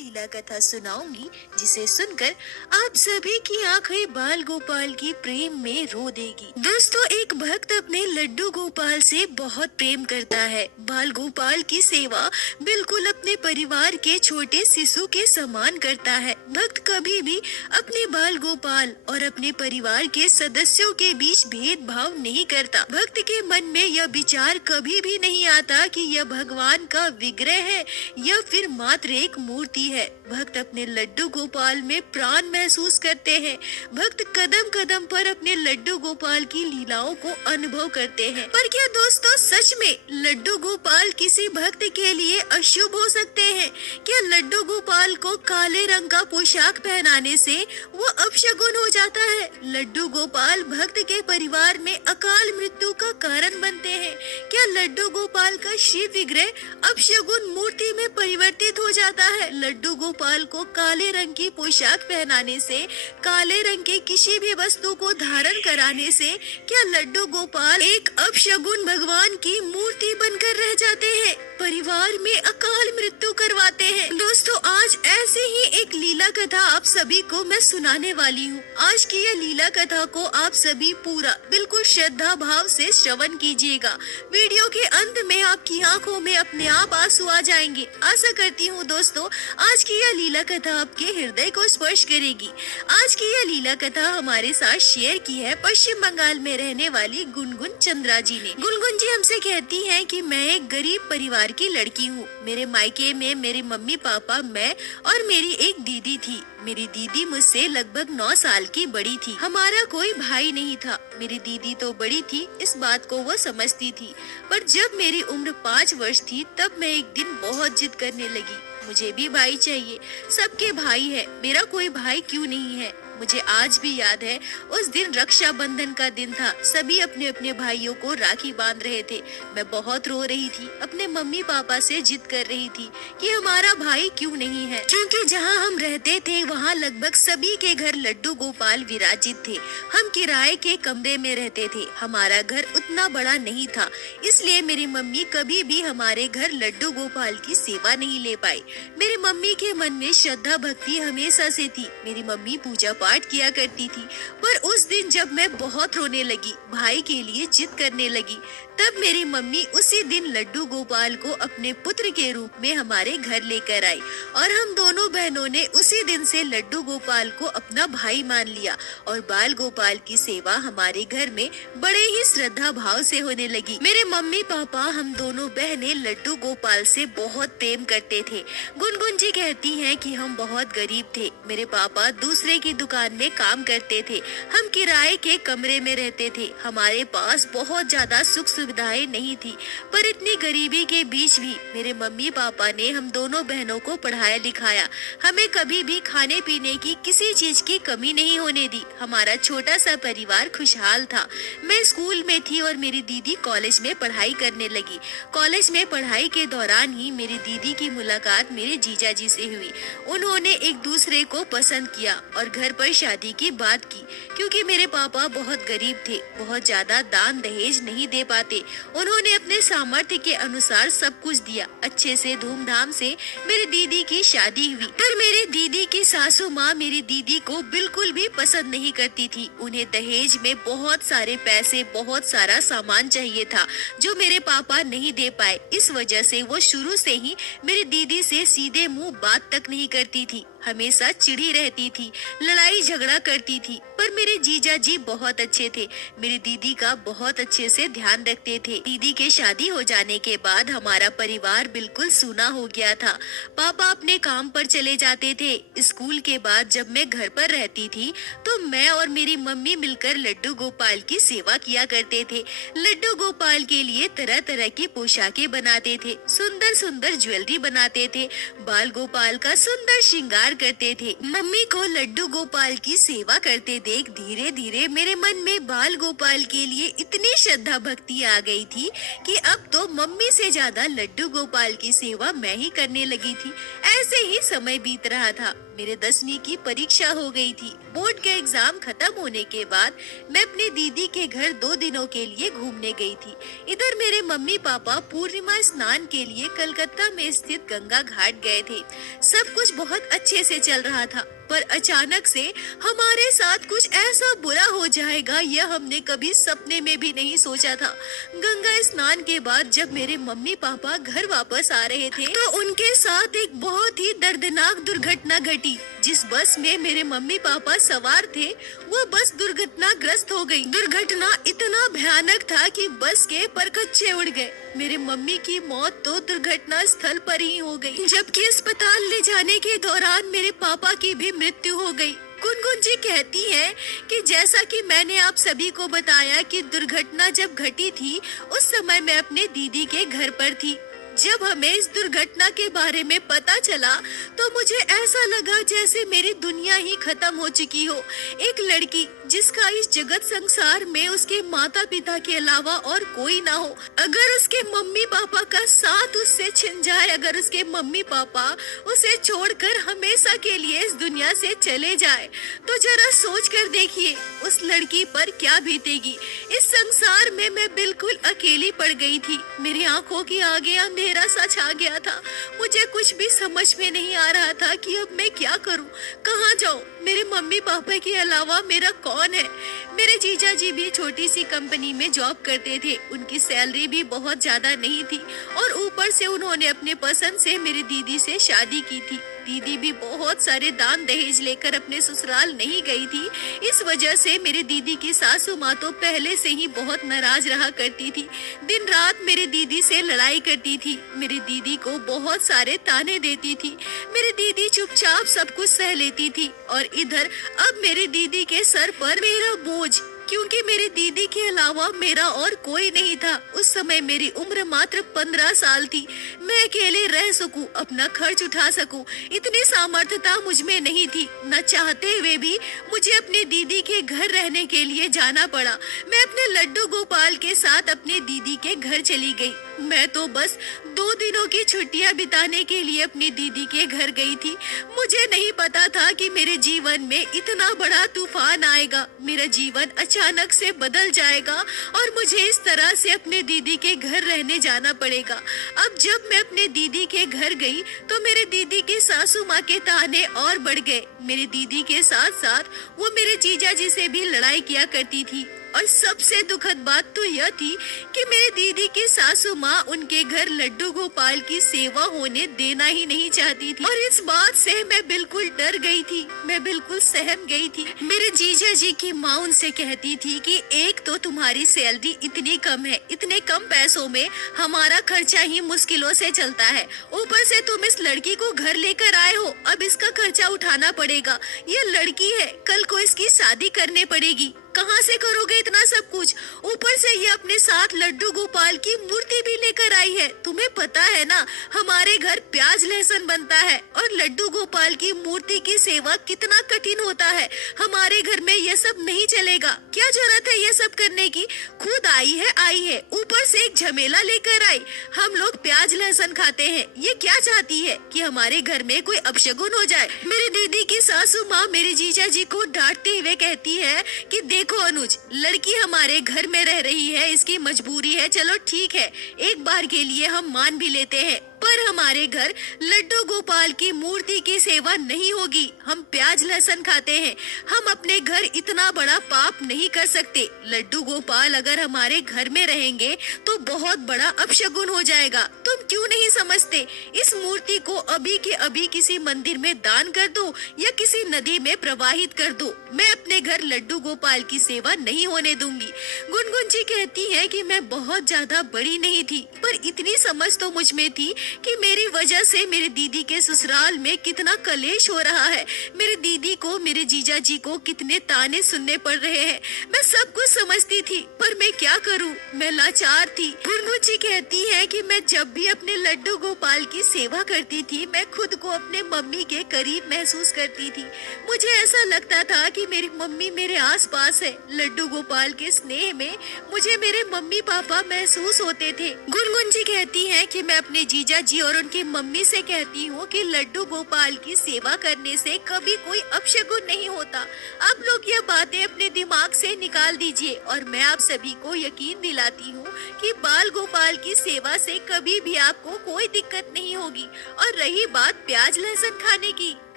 लीला कथा सुनाऊंगी जिसे सुनकर आप सभी की आंखें बाल गोपाल की प्रेम में रो देगी। दोस्तों, एक भक्त अपने लड्डू गोपाल से बहुत प्रेम करता है। बाल गोपाल की सेवा बिल्कुल अपने परिवार के छोटे शिशु के समान करता है। भक्त कभी भी अपने बाल गोपाल और अपने परिवार के सदस्यों के बीच भेदभाव नहीं करता। भक्त के मन में यह विचार कभी भी नहीं आता कि यह भगवान का विग्रह है या फिर मात्र एक मूर्ति है। भक्त अपने लड्डू गोपाल में प्राण महसूस करते हैं। भक्त कदम कदम पर अपने लड्डू गोपाल की लीलाओं को अनुभव करते हैं। पर क्या दोस्तों, सच में लड्डू गोपाल किसी भक्त के लिए अशुभ हो सकते हैं? क्या लड्डू गोपाल को काले रंग का पोशाक पहनाने से वो अपशगुन हो जाता है? लड्डू गोपाल भक्त के परिवार में अकाल मृत्यु का कारण बनते हैं। क्या लड्डू गोपाल का शिव विग्रह अपशगुन मूर्ति में परिवर्तित हो जाता है? लड्डू गोपाल को काले रंग की पोशाक पहनाने से, काले रंग के किसी भी वस्तु को धारण कराने से क्या लड्डू गोपाल एक अपशगुन भगवान की मूर्ति बनकर रह जाते हैं, परिवार में अकाल मृत्यु करवाते हैं? दोस्तों, आज ऐसे ही एक लीला कथा आप सभी को मैं सुनाने वाली हूँ। आज की यह लीला कथा को आप सभी पूरा बिल्कुल श्रद्धा भाव से श्रवण कीजिएगा। वीडियो के अंत में आपकी आंखों में अपने आप आंसू आ जाएंगे। आशा करती हूँ दोस्तों, आज की यह लीला कथा आपके हृदय को स्पर्श करेगी। आज की यह लीला कथा हमारे साथ शेयर की है पश्चिम बंगाल में रहने वाली गुनगुन चंद्रा जी ने। गुनगुन जी हमसे कहती हैं कि मैं एक गरीब परिवार की लड़की हूँ। मेरे मायके में मेरे मम्मी पापा, मैं और मेरी एक दीदी थी। मेरी दीदी मुझसे लगभग 9 साल की बड़ी थी। हमारा कोई भाई नहीं था। मेरी दीदी तो बड़ी थी, इस बात को वो समझती थी। पर जब मेरी उम्र 5 वर्ष थी तब मैं एक दिन बहुत जिद करने लगी। मुझे भी भाई चाहिए। सबके भाई है, मेरा कोई भाई क्यों नहीं है? मुझे आज भी याद है, उस दिन रक्षाबंधन का दिन था। सभी अपने अपने भाइयों को राखी बांध रहे थे। मैं बहुत रो रही थी, अपने मम्मी पापा से जिद कर रही थी कि हमारा भाई क्यों नहीं है, क्योंकि जहां हम रहते थे वहां लगभग सभी के घर लड्डू गोपाल विराजित थे। हम किराए के कमरे में रहते थे। हमारा घर उतना बड़ा नहीं था, इसलिए मेरी मम्मी कभी भी हमारे घर लड्डू गोपाल की सेवा नहीं ले पाई। मेरी मम्मी के मन में श्रद्धा भक्ति हमेशा से थी। मेरी मम्मी पूजा पाठ किया करती थी। पर उस दिन जब मैं बहुत रोने लगी, भाई के लिए जिद करने लगी, तब मेरी मम्मी उसी दिन लड्डू गोपाल को अपने पुत्र के रूप में हमारे घर लेकर आई और हम दोनों बहनों ने उसी दिन से लड्डू गोपाल को अपना भाई मान लिया और बाल गोपाल की सेवा हमारे घर में बड़े ही श्रद्धा भाव से होने लगी। मेरे मम्मी पापा, हम दोनों बहनें लड्डू गोपाल से बहुत प्रेम करते थे। गुनगुन जी कहती हैं कि हम बहुत गरीब थे। मेरे पापा दूसरे की दुकान में काम करते थे। हम किराए के कमरे में रहते थे। हमारे पास बहुत ज्यादा सुख सुविधाएं नहीं थी, पर इतनी गरीबी के बीच भी मेरे मम्मी पापा ने हम दोनों बहनों को पढ़ाया लिखाया। हमें कभी भी खाने पीने की किसी चीज की कमी नहीं होने दी। हमारा छोटा सा परिवार खुशहाल था। मैं स्कूल में थी और मेरी दीदी कॉलेज में पढ़ाई करने लगी। कॉलेज में पढ़ाई के दौरान ही मेरी दीदी की मुलाकात मेरे जीजा जी से हुई। उन्होंने एक दूसरे को पसंद किया और घर पर शादी की बात की। क्योंकि मेरे पापा बहुत गरीब थे, बहुत ज्यादा दान दहेज नहीं दे पाते, उन्होंने अपने सामर्थ्य के अनुसार सब कुछ दिया। अच्छे से धूमधाम से मेरी दीदी की शादी हुई। पर मेरी दीदी की सासू माँ मेरी दीदी को बिल्कुल भी पसंद नहीं करती थी। उन्हें दहेज में बहुत सारे पैसे, बहुत सारा सामान चाहिए था जो मेरे पापा नहीं दे पाए। इस वजह से वो शुरू से ही मेरी दीदी से सीधे मुंह बात तक नहीं करती थी। हमेशा चिढ़ी रहती थी, लड़ाई झगड़ा करती थी। पर मेरे जीजा जी बहुत अच्छे थे, मेरी दीदी का बहुत अच्छे से ध्यान रखते थे। दीदी के शादी हो जाने के बाद हमारा परिवार बिल्कुल सूना हो गया था। पापा अपने काम पर चले जाते थे। स्कूल के बाद जब मैं घर पर रहती थी तो मैं और मेरी मम्मी मिलकर लड्डू गोपाल की सेवा किया करते थे। लड्डू गोपाल के लिए तरह तरह की पोशाकें बनाते थे, सुंदर सुंदर ज्वेलरी बनाते थे, बाल गोपाल का सुंदर श्रृंगार करते थे। मम्मी को लड्डू गोपाल की सेवा करते देख धीरे धीरे मेरे मन में बाल गोपाल के लिए इतनी श्रद्धा भक्ति आ गई थी कि अब तो मम्मी से ज्यादा लड्डू गोपाल की सेवा मैं ही करने लगी थी। ऐसे ही समय बीत रहा था। मेरे 10वीं की परीक्षा हो गई थी। बोर्ड का एग्जाम खत्म होने के बाद मैं अपनी दीदी के घर 2 दिनों के लिए घूमने गई थी। इधर मेरे मम्मी पापा पूर्णिमा स्नान के लिए कलकत्ता में स्थित गंगा घाट गए थे। सब कुछ बहुत अच्छे से चल रहा था, पर अचानक से हमारे साथ कुछ ऐसा बुरा हो जाएगा यह हमने कभी सपने में भी नहीं सोचा था। गंगा स्नान के बाद जब मेरे मम्मी पापा घर वापस आ रहे थे तो उनके साथ एक बहुत ही दर्दनाक दुर्घटना घटी। जिस बस में मेरे मम्मी पापा सवार थे वो बस दुर्घटनाग्रस्त हो गई। दुर्घटना इतना भयानक था कि बस के परखच्चे उड़ गए। मेरे मम्मी की मौत तो दुर्घटना स्थल पर ही हो गई, जबकि अस्पताल ले जाने के दौरान मेरे पापा की भी मृत्यु हो गई। गुनगुन जी कहती हैं कि जैसा कि मैंने आप सभी को बताया कि दुर्घटना जब घटी थी उस समय मैं अपने दीदी के घर पर थी। जब हमें इस दुर्घटना के बारे में पता चला तो मुझे ऐसा लगा जैसे मेरी दुनिया ही खत्म हो चुकी हो। एक लड़की जिसका इस जगत संसार में उसके माता पिता के अलावा और कोई ना हो, अगर उसके मम्मी पापा का साथ उससे छिन जाए, अगर उसके मम्मी पापा उसे छोड़कर हमेशा के लिए इस दुनिया से चले जाए, तो जरा सोच कर देखिए उस लड़की पर क्या बीतेगी। इस संसार में मैं बिल्कुल अकेली पड़ गई थी। मेरी आंखों के आगे अंधेरा सा छा गया था। मुझे कुछ भी समझ में नहीं आ रहा था कि अब मैं क्या करूं, कहां जाऊं। मेरे मम्मी पापा के अलावा मेरा कौन है। मेरे जीजा जी भी छोटी सी कंपनी में जॉब करते थे। उनकी सैलरी भी बहुत ज्यादा नहीं थी और ऊपर से उन्होंने अपने पसंद से मेरी दीदी से शादी की थी। दीदी भी बहुत सारे दान दहेज लेकर अपने ससुराल नहीं गई थी। इस वजह से मेरी दीदी की सासू माँ तो पहले से ही बहुत नाराज रहा करती थी। दिन रात मेरी दीदी से लड़ाई करती थी। मेरी दीदी को बहुत सारे ताने देती थी। मेरी दीदी चुपचाप सब कुछ सह लेती थी और इधर अब मेरी दीदी के सर पर मेरा बोझ, क्योंकि मेरी दीदी के अलावा मेरा और कोई नहीं था। उस समय मेरी उम्र मात्र 15 साल थी। मैं अकेले रह सकूं, अपना खर्च उठा सकूं, इतनी सामर्थ्यता मुझ में नहीं थी। न चाहते हुए भी मुझे अपनी दीदी के घर रहने के लिए जाना पड़ा। मैं अपने लड्डू गोपाल के साथ अपनी दीदी के घर चली गई। मैं तो बस 2 दिनों की छुट्टियां बिताने के लिए अपनी दीदी के घर गई थी। मुझे नहीं पता था कि मेरे जीवन में इतना बड़ा तूफान आएगा। मेरा जीवन अचानक से बदल जाएगा और मुझे इस तरह से अपने दीदी के घर रहने जाना पड़ेगा। अब जब मैं अपने दीदी के घर गई तो मेरे दीदी की सासू माँ के ताने और बढ़ गए। मेरी दीदी के साथ साथ वो मेरे जीजा जी से भी लड़ाई किया करती थी। और सबसे दुखद बात तो यह थी कि मेरी दीदी की सासू माँ उनके घर लड्डू गोपाल की सेवा होने देना ही नहीं चाहती थी। और इस बात से मैं बिल्कुल डर गई थी, मैं बिल्कुल सहम गई थी। मेरे जीजा जी की माँ उनसे कहती थी कि एक तो तुम्हारी सैलरी इतनी कम है, इतने कम पैसों में हमारा खर्चा ही मुश्किलों से चलता है, ऊपर से तुम इस लड़की को घर लेकर आए हो, अब इसका खर्चा उठाना पड़ेगा। ये लड़की है, कल को इसकी शादी करने पड़ेगी, कहाँ से करोगे इतना सब कुछ। ऊपर से ये अपने साथ लड्डू गोपाल की मूर्ति भी लेकर आई है। तुम्हें पता है ना हमारे घर प्याज लहसुन बनता है और लड्डू गोपाल की मूर्ति की सेवा कितना कठिन होता है। हमारे घर में ये सब नहीं चलेगा। क्या जरूरत है ये सब करने की। खुद आई है ऊपर से एक झमेला लेकर आई। हम लोग प्याज लहसुन खाते हैं, ये क्या चाहती है कि हमारे घर में कोई अपशगुन हो जाए। मेरी दीदी की सासू माँ मेरे जीजा जी को डांटते हुए कहती है कि देखो अनुज, लड़की हमारे घर में रह रही है, इसकी मजबूरी है, चलो ठीक है, एक बार के लिए हम मान भी लेते हैं, पर हमारे घर लड्डू गोपाल की मूर्ति की सेवा नहीं होगी। हम प्याज लहसुन खाते हैं, हम अपने घर इतना बड़ा पाप नहीं कर सकते। लड्डू गोपाल अगर हमारे घर में रहेंगे तो बहुत बड़ा अपशगुन हो जाएगा। तुम क्यों नहीं समझते। इस मूर्ति को अभी के अभी किसी मंदिर में दान कर दो या किसी नदी में प्रवाहित कर दो। मैं अपने घर लड्डू गोपाल की सेवा नहीं होने दूंगी। गुनगुन जी कहती है कि मैं बहुत ज्यादा बड़ी नहीं थी, पर इतनी समझ तो मुझ में थी कि मेरी वजह से मेरी दीदी के ससुराल में कितना कलेश हो रहा है। मेरी दीदी को, मेरे जीजा जी को कितने ताने सुनने पड़ रहे हैं। मैं सब कुछ समझती थी, पर मैं क्या करूं, मैं लाचार थी। गुनगुन जी कहती है कि मैं जब भी अपने लड्डू गोपाल की सेवा करती थी, मैं खुद को अपने मम्मी के करीब महसूस करती थी। मुझे ऐसा लगता था कि मेरी मम्मी मेरे आसपास है। लड्डू गोपाल के स्नेह में मुझे मेरे मम्मी पापा महसूस होते थे। गुनगुन जी कहती है कि मैं अपने जीजा जीजा जी और उनकी मम्मी से कहती हूँ कि लड्डू गोपाल की सेवा करने से कभी कोई अपशगुन नहीं होता। आप लोग ये बातें अपने दिमाग से निकाल दीजिए और मैं आप सभी को यकीन दिलाती हूँ कि बाल गोपाल की सेवा से कभी भी आपको कोई दिक्कत नहीं होगी। और रही बात प्याज लहसुन खाने की,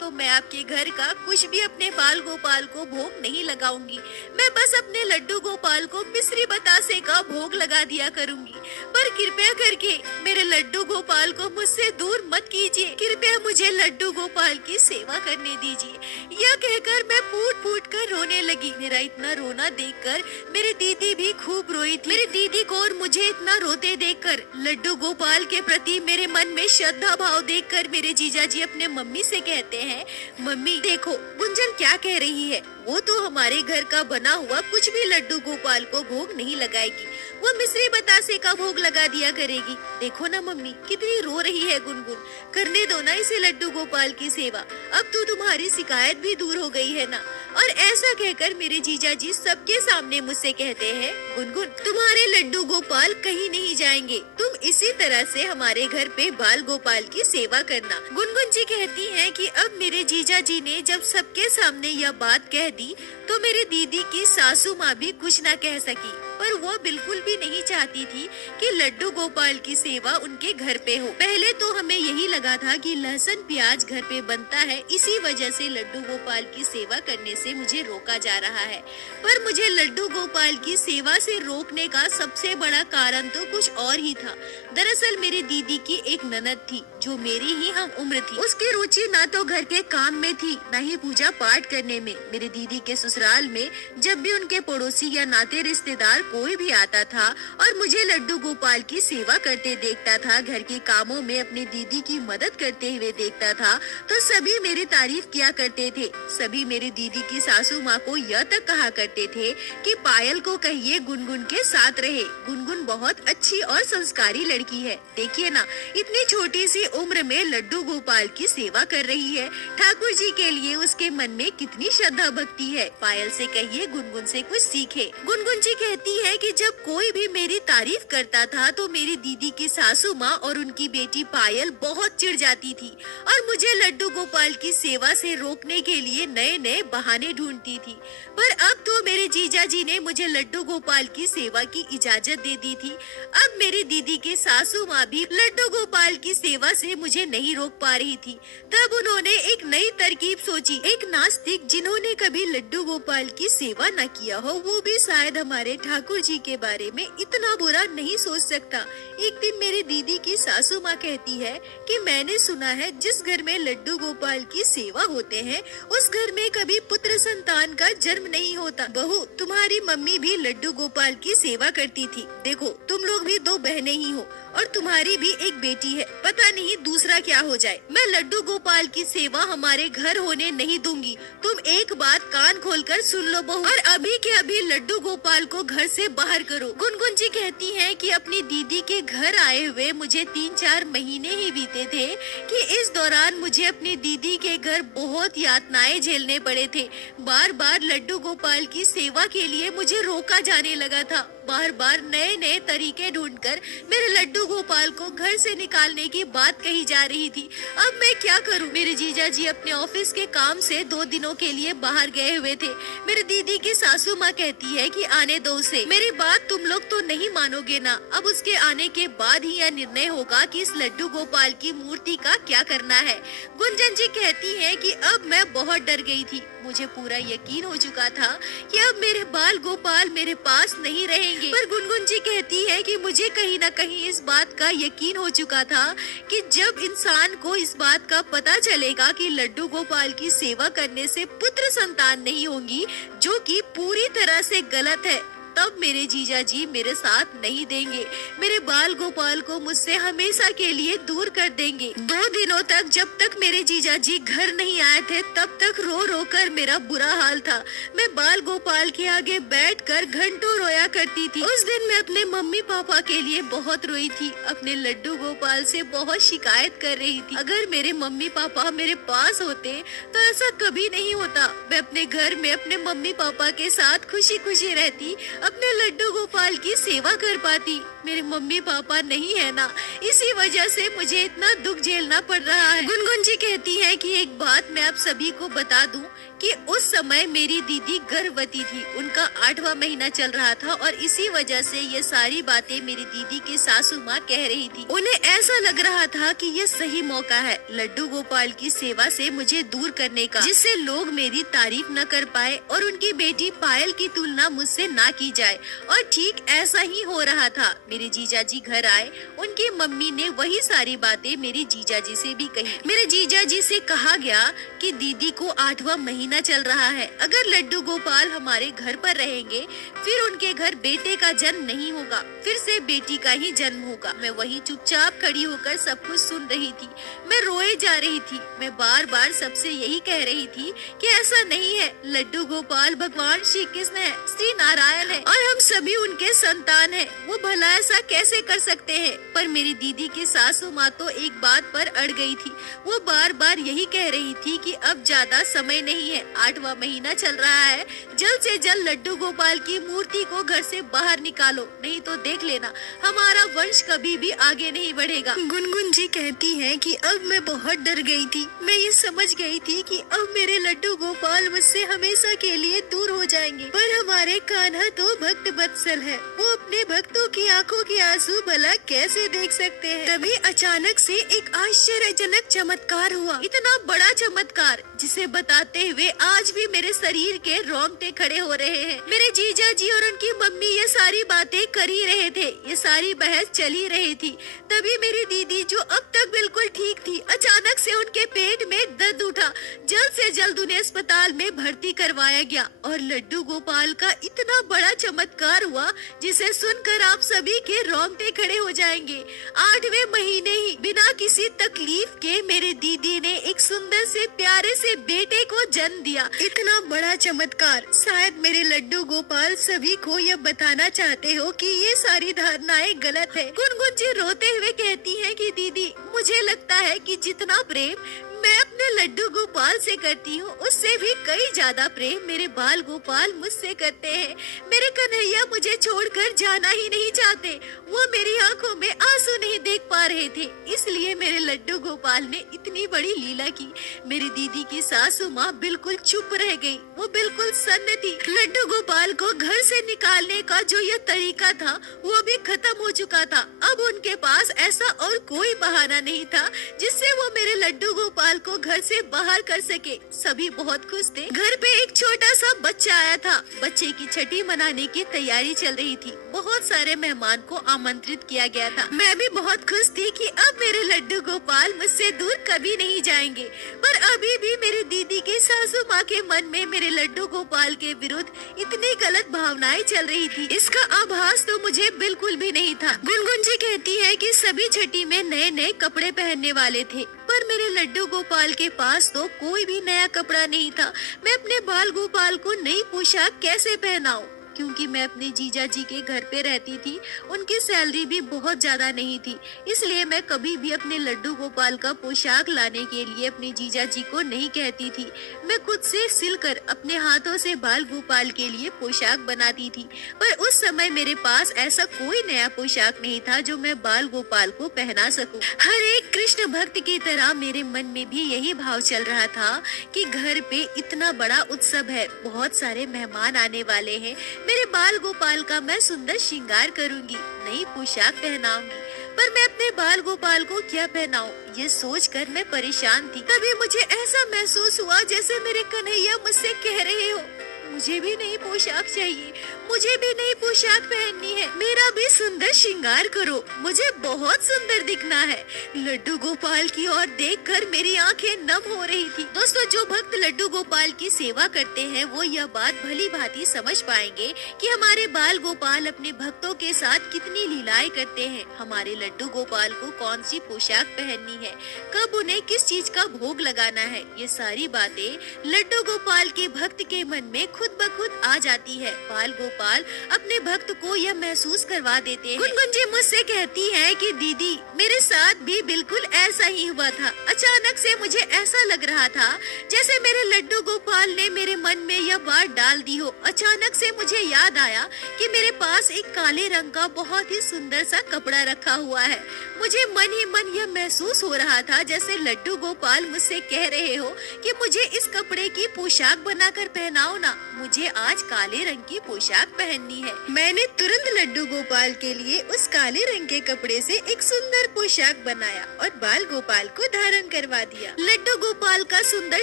तो मैं आपके घर का कुछ भी अपने बाल गोपाल को भोग नहीं लगाऊंगी। मैं बस अपने लड्डू गोपाल को मिश्री बतासे का भोग लगा दिया करूंगी। पर कृपया करके मेरे लड्डू गोपाल को मुझसे दूर मत कीजिए। कृपया मुझे लड्डू गोपाल की सेवा करने दीजिए। यह कहकर मैं फूट फूट कर रोने लगी। मेरा इतना रोना देखकर मेरी दीदी भी खूब रोई थी। मेरी दीदी को और मुझे इतना रोते देखकर, लड्डू गोपाल के प्रति मेरे मन में श्रद्धा भाव देखकर मेरे जीजा जी अपने मम्मी से कहते हैं, मम्मी देखो गुंजन क्या कह रही है, वो तो हमारे घर का बना हुआ कुछ भी लड्डू गोपाल को भोग नहीं लगाएगी, वो मिश्री बतासे का भोग लगा दिया करेगी। देखो ना मम्मी कितनी रो रही है गुनगुन, करने दो ना इसे लड्डू गोपाल की सेवा, अब तो तुम्हारी शिकायत भी दूर हो गई है ना। और ऐसा कहकर मेरे जीजा जी सबके सामने मुझसे कहते हैं, गुनगुन तुम्हारे लड्डू गोपाल कहीं नहीं जाएंगे, तुम इसी तरह से हमारे घर पे बाल गोपाल की सेवा करना। गुनगुन जी कहती हैं कि अब मेरे जीजा जी ने जब सबके सामने यह बात कह दी तो मेरी दीदी की सासू माँ भी कुछ न कह सकी, पर वो बिल्कुल भी नहीं चाहती थी कि लड्डू गोपाल की सेवा उनके घर पे हो। पहले तो हमें यही लगा था कि लहसुन प्याज घर पे बनता है, इसी वजह से लड्डू गोपाल की सेवा करने से मुझे रोका जा रहा है। पर मुझे लड्डू गोपाल की सेवा से रोकने का सबसे बड़ा कारण तो कुछ और ही था। दरअसल मेरी दीदी की एक ननद थी जो मेरी ही हम उम्र थी। उसकी रुचि न तो घर के काम में थी न ही पूजा पाठ करने में। मेरी दीदी के ससुराल में जब भी उनके पड़ोसी या नाते रिश्तेदार कोई भी आता था और मुझे लड्डू गोपाल की सेवा करते देखता था, घर के कामों में अपनी दीदी की मदद करते हुए देखता था, तो सभी मेरी तारीफ किया करते थे। सभी मेरी दीदी की सासू माँ को यह तक कहा करते थे कि पायल को कहिए गुनगुन के साथ रहे, गुनगुन बहुत अच्छी और संस्कारी लड़की है। देखिए ना इतनी छोटी सी उम्र में लड्डू गोपाल की सेवा कर रही है, ठाकुर जी के लिए उसके मन में कितनी श्रद्धा भक्ति है। पायल से कहिए गुनगुन से कुछ सीखे। गुनगुन जी कहती है कि जब कोई भी मेरी तारीफ करता था तो मेरी दीदी की सासू माँ और उनकी बेटी पायल बहुत चिढ़ जाती थी और मुझे लड्डू गोपाल की सेवा से रोकने के लिए नए नए बहाने ढूंढती थी। पर अब तो मेरे जीजा जी ने मुझे लड्डू गोपाल की सेवा की इजाजत दे दी थी। अब मेरी दीदी की सासू माँ भी लड्डू गोपाल की सेवा से मुझे नहीं रोक पा रही थी। तब उन्होंने एक नई तरकीब सोची। एक नास्तिक जिन्होंने कभी लड्डू गोपाल की सेवा न किया हो, वो भी शायद हमारे ठाकुर जी के बारे में इतना बुरा नहीं सोच सकता। एक दिन मेरी दीदी की सासू माँ कहती है कि मैंने सुना है जिस घर में लड्डू गोपाल की सेवा होते हैं उस घर में कभी पुत्र संतान का जन्म नहीं होता। बहू तुम्हारी मम्मी भी लड्डू गोपाल की सेवा करती थी। देखो तुम लोग भी दो बहनें ही हो और तुम्हारी भी एक बेटी है, पता नहीं दूसरा क्या हो जाए। मैं लड्डू गोपाल की सेवा हमारे घर होने नहीं दूंगी। तुम एक बात कान खोलकर सुन लो बहू, और अभी के अभी लड्डू गोपाल को घर से बाहर करो। गुनगुन जी कहती हैं कि अपनी दीदी के घर आए हुए मुझे 3-4 महीने ही बीते थे कि इस दौरान मुझे अपनी दीदी के घर बहुत यातनाएं झेलने पड़े थे। बार बार लड्डू गोपाल की सेवा के लिए मुझे रोका जाने लगा था। बार बार नए नए तरीके ढूंढकर मेरे लड्डू गोपाल को घर से निकालने की बात कही जा रही थी। अब मैं क्या करूं? मेरे जीजा जी अपने ऑफिस के काम से 2 दिनों के लिए बाहर गए हुए थे। मेरी दीदी की सासू माँ कहती है कि आने दो उसे। मेरी बात तुम लोग तो नहीं मानोगे ना। अब उसके आने के बाद ही यह निर्णय होगा कि इस लड्डू गोपाल की मूर्ति का क्या करना है। गुंजन जी कहती है कि अब मैं बहुत डर गई थी। मुझे पूरा यकीन हो चुका था कि अब मेरे बाल गोपाल मेरे पास नहीं रहेंगे। पर गुनगुन जी कहती है कि मुझे कहीं न कहीं इस बात का यकीन हो चुका था कि जब इंसान को इस बात का पता चलेगा कि लड्डू गोपाल की सेवा करने से पुत्र संतान नहीं होंगी, जो कि पूरी तरह से गलत है, तब मेरे जीजा जी मेरे साथ नहीं देंगे। मेरे बाल गोपाल को मुझसे हमेशा के लिए दूर कर देंगे। 2 दिनों तक जब तक मेरे जीजा जी घर नहीं आए थे तब तक रो रो कर मेरा बुरा हाल था। मैं बाल गोपाल के आगे बैठकर घंटों रोया करती थी। उस दिन मैं अपने मम्मी पापा के लिए बहुत रोई थी। अपने लड्डू गोपाल से बहुत शिकायत कर रही थी। अगर मेरे मम्मी पापा मेरे पास होते तो ऐसा कभी नहीं होता। मैं अपने घर में अपने मम्मी पापा के साथ खुशी खुशी रहती, अपने लड्डू गोपाल की सेवा कर पाती। मेरे मम्मी पापा नहीं है ना, इसी वजह से मुझे इतना दुख झेलना पड़ रहा है। गुनगुन जी कहती है कि एक बात मैं आप सभी को बता दूं कि उस समय मेरी दीदी गर्भवती थी, उनका 8वां महीना चल रहा था और इसी वजह से ये सारी बातें मेरी दीदी की सासू माँ कह रही थी। उन्हें ऐसा लग रहा था कि ये सही मौका है लड्डू गोपाल की सेवा से मुझे दूर करने का, जिससे लोग मेरी तारीफ न कर पाए और उनकी बेटी पायल की तुलना मुझसे ना की जाए। और ठीक ऐसा ही हो रहा था। मेरे जीजा जी घर आए, उनकी मम्मी ने वही सारी बातें मेरे जीजा जी से भी कही। मेरे जीजा जी से कहा गया कि दीदी को 8वां महीना चल रहा है, अगर लड्डू गोपाल हमारे घर पर रहेंगे फिर उनके घर बेटे का जन्म नहीं होगा, फिर से बेटी का ही जन्म होगा। मैं वही चुपचाप खड़ी होकर सब कुछ सुन रही थी। मैं रोए जा रही थी। मैं बार बार सबसे यही कह रही थी कि ऐसा नहीं है, लड्डू गोपाल भगवान श्री कृष्ण है, श्री नारायण है और हम सभी उनके संतान हैं। वो भला ऐसा कैसे कर सकते हैं? पर मेरी दीदी की सासू माँ तो एक बात पर अड़ गई थी। वो बार बार यही कह रही थी कि अब ज्यादा समय नहीं है, 8वां महीना चल रहा है, जल्द से जल्द लड्डू गोपाल की मूर्ति को घर से बाहर निकालो, नहीं तो देख लेना हमारा वंश कभी भी आगे नहीं बढ़ेगा। गुनगुन जी कहती है कि अब मैं बहुत डर गई थी। मैं ये समझ गई थी कि अब मेरे लड्डू गोपाल मुझसे हमेशा के लिए दूर हो जाएंगे। पर हमारे कान्हा तो भक्त वत्सल है, वो अपने भक्तों की आंखों के आंसू भला कैसे देख सकते हैं। तभी अचानक से एक आश्चर्यजनक चमत्कार हुआ, इतना बड़ा चमत्कार जिसे बताते हुए आज भी मेरे शरीर के रोंगटे खड़े हो रहे हैं। मेरे जीजा जी और उनकी मम्मी ये सारी बातें कर ही रहे थे, ये सारी बहस चल ही रही थी। तभी मेरी दीदी जो अब तक बिल्कुल ठीक थी, अचानक से उनके पेट में दर्द उठा। जल्द से जल्द उन्हें अस्पताल में भर्ती करवाया गया और लड्डू गोपाल का इतना बड़ा चमत्कार हुआ जिसे सुनकर आप सभी के रोंगटे खड़े हो जाएंगे। 8वें महीने ही बिना किसी तकलीफ के मेरे दीदी ने एक सुंदर से प्यारे से बेटे को जन्म दिया। इतना बड़ा चमत्कार शायद मेरे लड्डू गोपाल सभी को यह बताना चाहते हो कि ये सारी धारणाएं गलत है। गुनगुन जी रोते हुए कहती है कि दीदी मुझे लगता है कि जितना प्रेम मैं अपने लड्डू गोपाल से करती हूँ उससे भी कई ज्यादा प्रेम मेरे बाल गोपाल मुझसे करते हैं। मेरे कन्हैया मुझे छोड़कर जाना ही नहीं चाहते, वो मेरी आंखों में आंसू नहीं देख पा रहे थे, इसलिए मेरे लड्डू गोपाल ने इतनी बड़ी लीला की। मेरी दीदी की सासू माँ बिल्कुल चुप रह गई, वो बिल्कुल सन्न थी। लड्डू गोपाल को घर से निकालने का जो यह तरीका था वो भी खत्म हो चुका था। अब उनके पास ऐसा और कोई बहाना नहीं था जिससे वो मेरे लड्डू गोपाल को घर से बाहर कर सके। सभी बहुत खुश थे। घर पे एक छोटा सा बच्चा आया था। बच्चे की छठी मनाने की तैयारी चल रही थी। बहुत सारे मेहमान को आमंत्रित किया गया था। मैं भी बहुत खुश थी कि अब मेरे लड्डू गोपाल मुझसे दूर कभी नहीं जाएंगे। पर अभी भी मेरी दीदी के सासू माँ के मन में मेरे लड्डू गोपाल के विरुद्ध इतनी गलत भावनाएं चल रही थी, इसका आभास तो मुझे बिल्कुल भी नहीं था। गुनगुन जी कहती है कि सभी छठी में नए नए कपड़े पहनने वाले थे, पर मेरे लड्डू गोपाल के पास तो कोई भी नया कपड़ा नहीं था। मैं अपने बाल गोपाल को नई पोशाक कैसे पहनाऊं? क्योंकि मैं अपने जीजा जी के घर पे रहती थी, उनकी सैलरी भी बहुत ज्यादा नहीं थी, इसलिए मैं कभी भी अपने लड्डू गोपाल का पोशाक लाने के लिए अपने जीजा जी को नहीं कहती थी। मैं खुद से सिलकर अपने हाथों से बाल गोपाल के लिए पोशाक बनाती थी। पर उस समय मेरे पास ऐसा कोई नया पोशाक नहीं था जो मैं बाल गोपाल को पहना सकूं। हर एक कृष्ण भक्त की तरह मेरे मन में भी यही भाव चल रहा था कि घर पे इतना बड़ा उत्सव है, बहुत सारे मेहमान आने वाले हैं, मेरे बाल गोपाल का मैं सुंदर श्रृंगार करूंगी, नई पोशाक पहनाऊंगी। पर मैं अपने बाल गोपाल को क्या पहनाऊं, ये सोचकर मैं परेशान थी। तभी मुझे ऐसा महसूस हुआ जैसे मेरे कन्हैया मुझसे कह रहे हो, मुझे भी नई पोशाक चाहिए, मुझे भी नई पोशाक पहननी है, मेरा भी सुंदर श्रृंगार करो, मुझे बहुत सुंदर दिखना है। लड्डू गोपाल की ओर देखकर मेरी आंखें नम हो रही थी। दोस्तों, जो भक्त लड्डू गोपाल की सेवा करते हैं वो यह बात भली भांति समझ पाएंगे कि हमारे बाल गोपाल अपने भक्तों के साथ कितनी लीलाएं करते हैं। हमारे लड्डू गोपाल को कौन सी पोशाक पहननी है, कब उन्हें किस चीज का भोग लगाना है, ये सारी बातें लड्डू गोपाल के भक्त के मन में खुद ब खुद आ जाती है। बाल गोपाल अपने भक्त को यह महसूस करवा देते हैं। गुनगुन जी मुझसे कहती है कि दीदी मेरे साथ भी बिल्कुल ऐसा ही हुआ था। अचानक से मुझे ऐसा लग रहा था जैसे मेरे लड्डू गोपाल ने मेरे मन में यह बात डाल दी हो। अचानक से मुझे याद आया कि मेरे पास एक काले रंग का बहुत ही सुंदर सा कपड़ा रखा हुआ है। मुझे मन ही मन यह महसूस हो रहा था जैसे लड्डू गोपाल मुझसे कह रहे हो कि मुझे इस कपड़े की पोशाक बनाकर पहनाओ ना, मुझे आज काले रंग की पोशाक पहननी है। मैंने तुरंत लड्डू गोपाल के लिए उस काले रंग के कपड़े से एक सुंदर पोशाक बनाया और बाल गोपाल को धारण करवा दिया। लड्डू गोपाल का सुंदर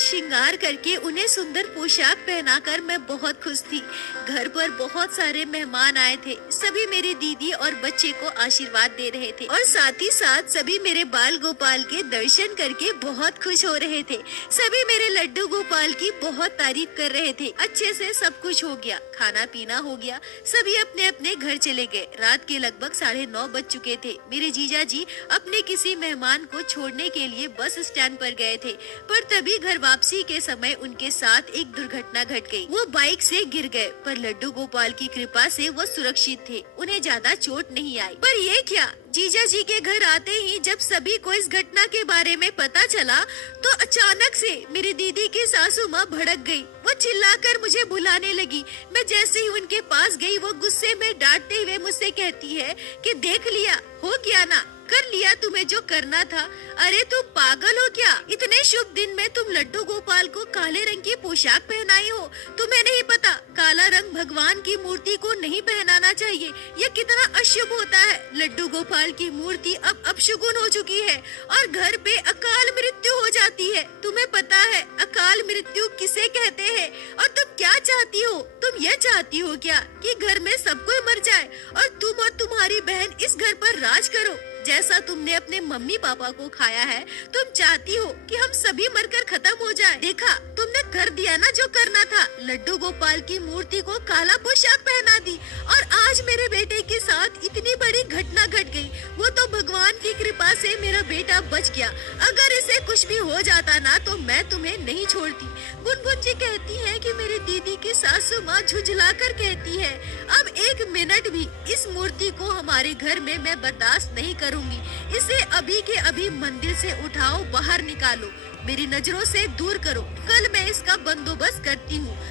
श्रृंगार करके उन्हें सुंदर पोशाक पहनाकर मैं बहुत खुश थी। घर पर बहुत सारे मेहमान आए थे। सभी मेरी दीदी और बच्चे को आशीर्वाद दे रहे थे और साथ ही साथ सभी मेरे बाल गोपाल के दर्शन करके बहुत खुश हो रहे थे। सभी मेरे लड्डू गोपाल की बहुत तारीफ कर रहे थे। अच्छे से सब कुछ हो गया, खाना पीना हो गया, सभी अपने अपने घर चले गए। रात के लगभग 9:30 बज चुके थे। मेरे जीजा जी अपने किसी मेहमान को छोड़ने के लिए बस स्टैंड पर गए थे, पर तभी घर वापसी के समय उनके साथ एक दुर्घटना घट गई। वो बाइक से गिर गए, पर लड्डू गोपाल की कृपा से वो सुरक्षित थे। उन्हें ज्यादा चोट नहीं आई। पर ये क्या, जीजा जी के घर आते ही जब सभी को इस घटना के बारे में पता चला तो अचानक से मेरी दीदी की सासू माँ भड़क गई। वो चिल्लाकर मुझे बुलाने लगी। मैं जैसे ही उनके पास गई वो गुस्से में डांटते हुए मुझसे कहती है कि देख लिया, हो गया ना, कर लिया तुम्हें जो करना था। अरे तुम पागल हो क्या? इतने शुभ दिन में तुम लड्डू गोपाल को काले रंग की पोशाक पहनाई हो। तुम्हें नहीं पता काला रंग भगवान की मूर्ति को नहीं पहनाना चाहिए, यह कितना अशुभ होता है। लड्डू गोपाल की मूर्ति अब अपशुगुन हो चुकी है और घर पे अकाल मृत्यु हो जाती है। तुम्हें पता है अकाल मृत्यु किसे कहते हैं? और तुम क्या चाहती हो? तुम यह चाहती हो क्या कि घर में सब कोई मर जाए और तुम और तुम्हारी बहन इस घर पर राज करो? जैसा तुमने अपने मम्मी पापा को खाया है, तुम चाहती हो कि हम सभी मरकर खत्म हो जाएं। देखा, तुमने कर दिया ना जो करना था। लड्डू गोपाल की मूर्ति को काला पोशाक पहना दी और आज मेरे बेटे के साथ इतनी बड़ी घटना घट गई। वो तो भगवान की कृपा से मेरा बेटा बच गया। अगर इसे कुछ भी हो जाता ना तो मैं तुम्हें नहीं छोड़ती। गुनगुन जी कहती है कि मेरी दीदी की सासू माँ झुंझलाकर कहती है, अब 1 मिनट भी इस मूर्ति को हमारे घर में मैं बर्दाश्त नहीं करूंगी। इसे अभी के अभी मंदिर से उठाओ, बाहर निकालो, मेरी नजरों से दूर करो। कल मैं इसका बंदोबस्त करती हूँ।